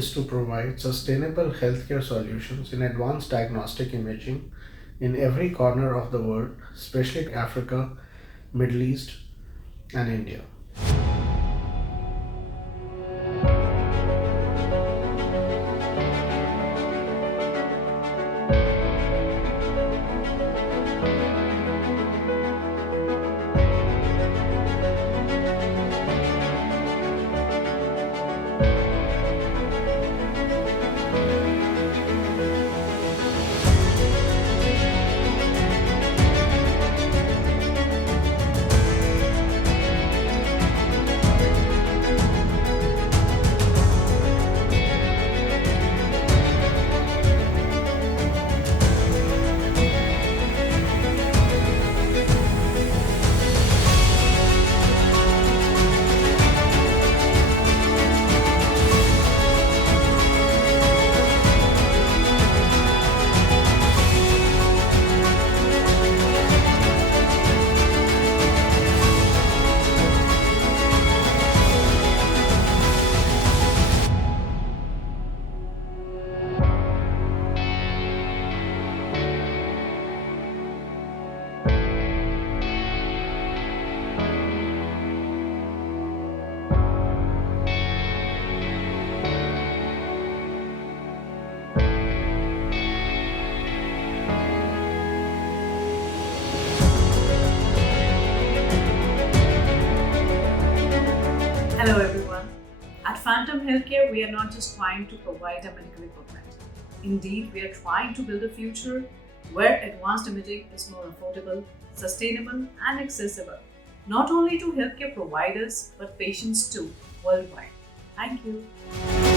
is to provide sustainable healthcare solutions in advanced diagnostic imaging in every corner of the world, especially Africa, Middle East, and India. Hello everyone. At Phantom Healthcare, we are not just trying to provide a medical equipment. Indeed, we are trying to build a future where advanced imaging is more affordable, sustainable, and accessible, not only to healthcare providers but patients too, worldwide. Thank you.